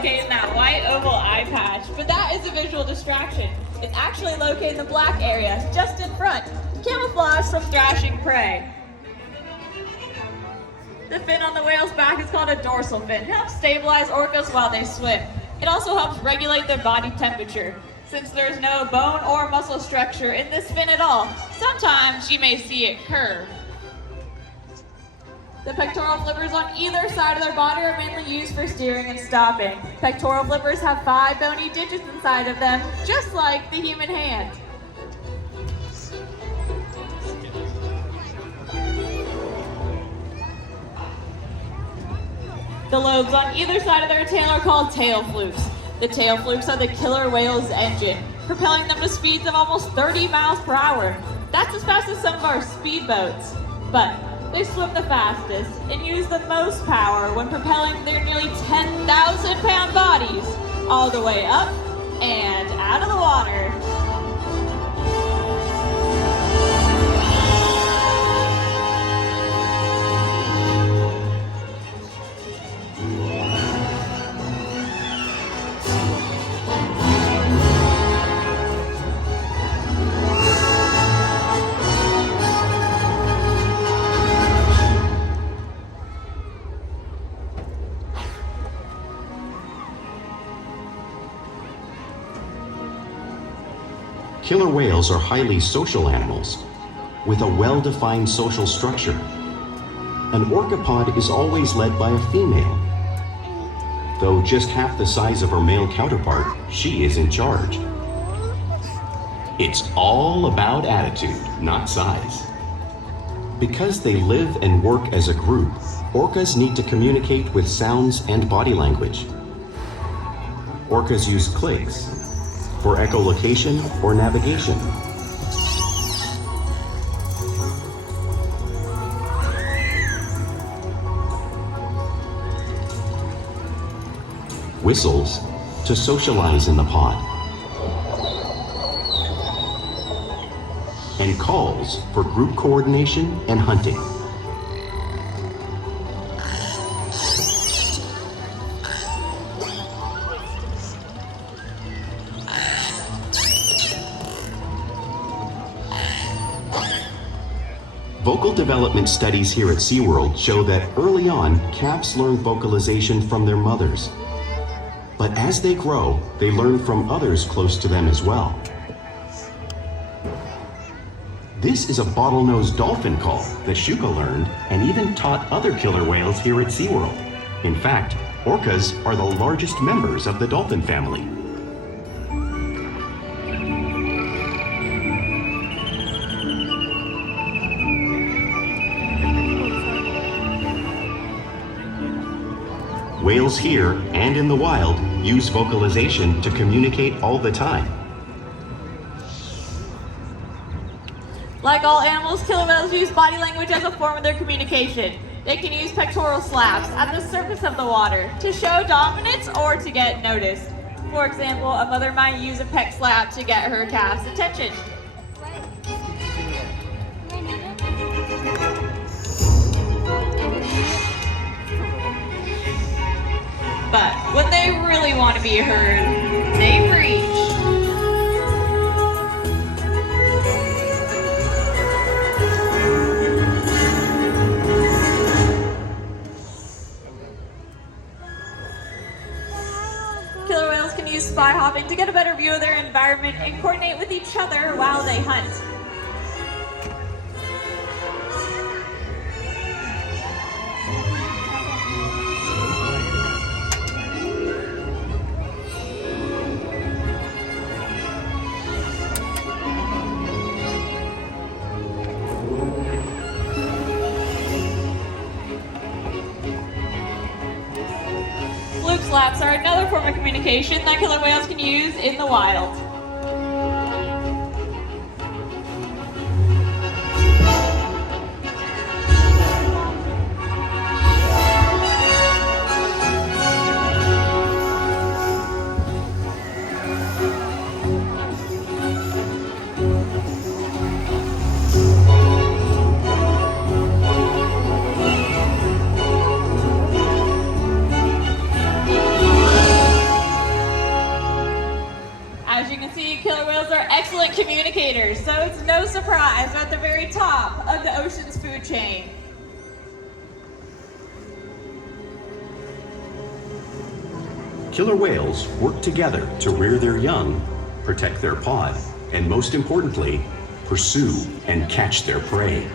located in that white oval eye patch, but that is a visual distraction. It's actually located in the black area, just in front, camouflage from thrashing prey. The fin on the whale's back is called a dorsal fin. It helps stabilize orcas while they swim. It also helps regulate their body temperature. Since there's no bone or muscle structure in this fin at all, sometimes you may see it curve. The pectoral flippers on either side of their body are mainly used for steering and stopping. Pectoral flippers have 5 bony digits inside of them, just like the human hand. The lobes on either side of their tail are called tail flukes. The tail flukes are the killer whale's engine, propelling them to speeds of almost 30 miles per hour. That's as fast as some of our speedboats. But they swim the fastest and use the most power when propelling their nearly 10,000-pound bodies all the way up and out of the water. Killer whales are highly social animals with a well-defined social structure. An orcapod is always led by a female. Though just half the size of her male counterpart, she is in charge. It's all about attitude, not size. Because they live and work as a group, orcas need to communicate with sounds and body language. Orcas use clicks for echolocation or navigation. Whistles to socialize in the pod. And calls for group coordination and hunting. Vocal development studies here at SeaWorld show that early on, calves learn vocalization from their mothers. But as they grow, they learn from others close to them as well. This is a bottlenose dolphin call that Shuka learned and even taught other killer whales here at SeaWorld. In fact, orcas are the largest members of the dolphin family. Whales here and in the wild use vocalization to communicate all the time. Like all animals, killer whales use body language as a form of their communication. They can use pectoral slaps at the surface of the water to show dominance or to get noticed. For example, a mother might use a pec slap to get her calf's attention. But when they really want to be heard, they preach. Killer whales can use spy hopping to get a better view of their environment and coordinate with each other while they hunt. Slaps are another form of communication that killer whales can use in the wild. see, killer whales are excellent communicators, so it's no surprise they're at the very top of the ocean's food chain. Killer whales work together to rear their young, protect their pod, and most importantly, pursue and catch their prey.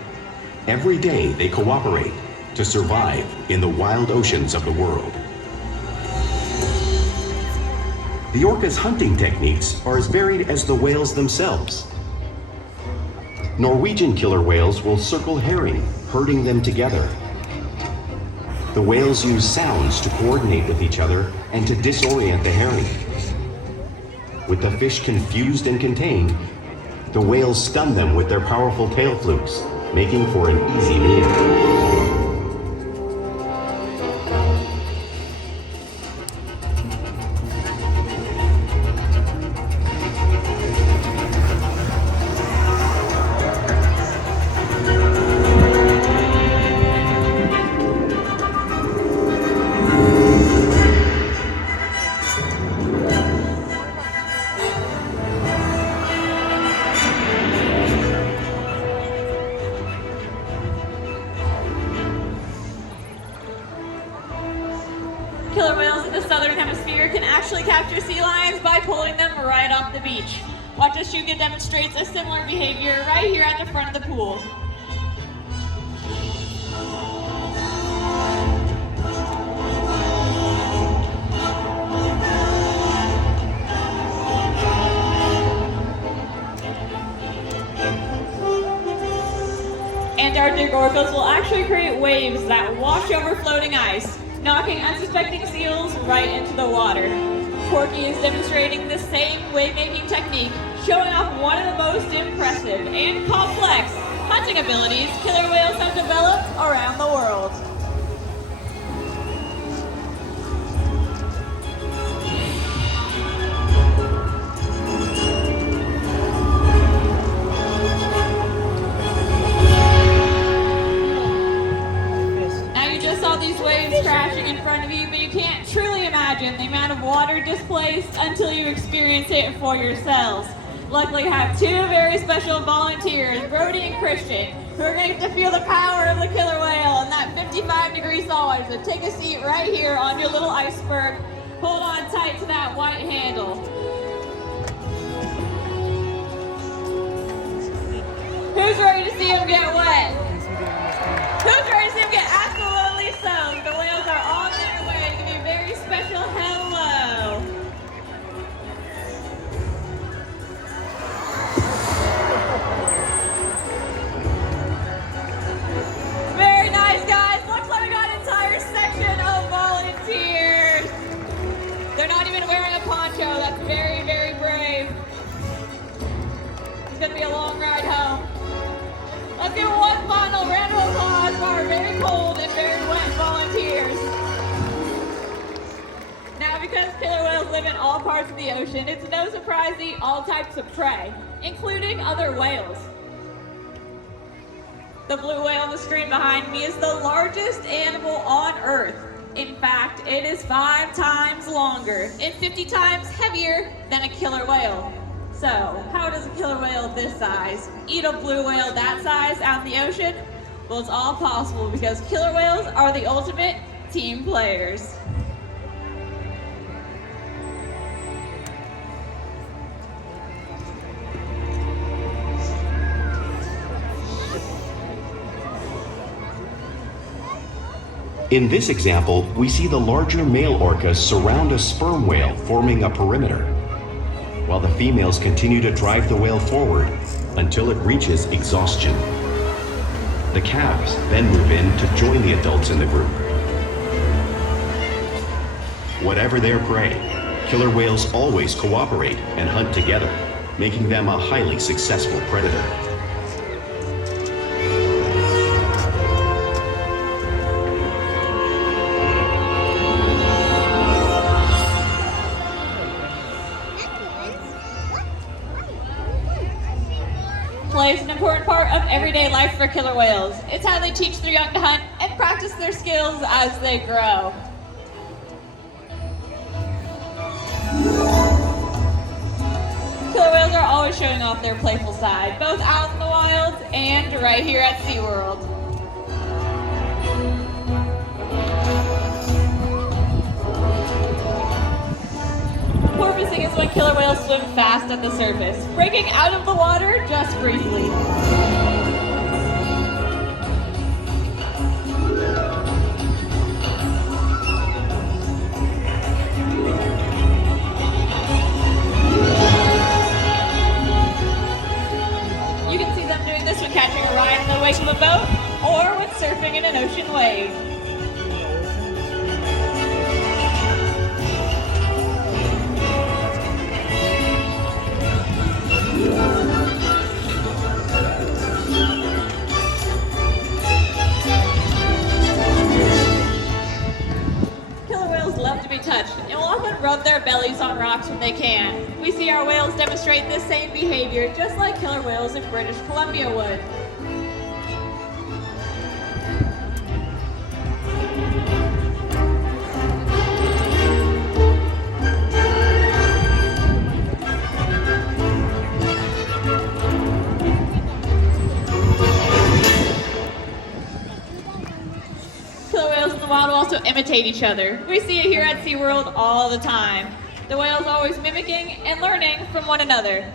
Every day they cooperate to survive in the wild oceans of the world. The orca's hunting techniques are as varied as the whales themselves. Norwegian killer whales will circle herring, herding them together. The whales use sounds to coordinate with each other and to disorient the herring. With the fish confused and contained, the whales stun them with their powerful tail flukes, making for an easy meal. Killer whales in the southern hemisphere can actually capture sea lions by pulling them right off the beach. Watch as Shuga demonstrates a similar behavior right here at the front of the pool. Antarctic orcas will actually create waves that wash over floating ice, knocking unsuspecting seals right into the water. Porky is demonstrating the same wave-making technique, showing off one of the most impressive and complex hunting abilities killer whales have developed around the world. These waves crashing in front of you, but you can't truly imagine the amount of water displaced until you experience it for yourselves. Luckily, I have two very special volunteers, Brody and Christian, who are going to get to feel the power of the killer whale in that 55-degree saltwater. So take a seat right here on your little iceberg. Hold on tight to that white handle. Who's ready to see him get wet? Who's ready to see him get absolutely soaked? The whales are on their way to give you a very special hello. Very nice, guys. Looks like we got an entire section of volunteers. They're not even wearing a poncho. That's very, very brave. It's going to be a long ride home. Let's give one final round of applause for our very cold and very wet volunteers. Now, because killer whales live in all parts of the ocean, it's no surprise they eat all types of prey, including other whales. The blue whale on the screen behind me is the largest animal on Earth. In fact, it is 5 times longer and 50 times heavier than a killer whale. So, how does a killer whale this size eat a blue whale that size out in the ocean? Well, it's all possible because killer whales are the ultimate team players. In this example, we see the larger male orcas surround a sperm whale, forming a perimeter, while the females continue to drive the whale forward until it reaches exhaustion. The calves then move in to join the adults in the group. Whatever their prey, killer whales always cooperate and hunt together, making them a highly successful predator. Play is an important part of everyday life for killer whales. It's how they teach their young to hunt and practice their skills as they grow. Killer always showing off their playful side, both out in the wild and right here at SeaWorld. Porpoising is when killer whales swim fast at the surface, breaking out of the water just briefly. You can see them doing this when catching a ride in the wake of a boat or when surfing in an ocean wave. Killer whales love to be touched and will often rub their bellies on rocks when they can. We see our whales demonstrate this same behavior just like killer whales in British Columbia would. Killer whales in the wild will also imitate each other. We see it here at SeaWorld all the time. The whales always mimicking and learning from one another.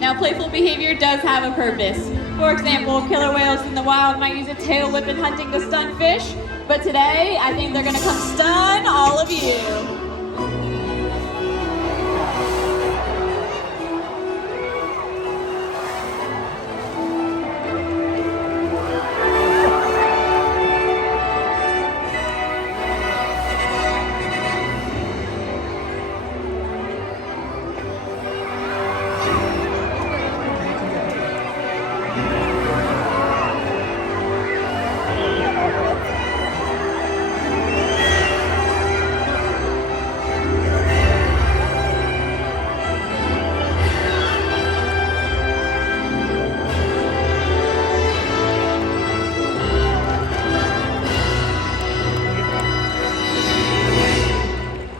Now, playful behavior does have a purpose. For example, killer whales in the wild might use a tail whip in hunting to stun fish, but today, I think they're gonna come stun all of you.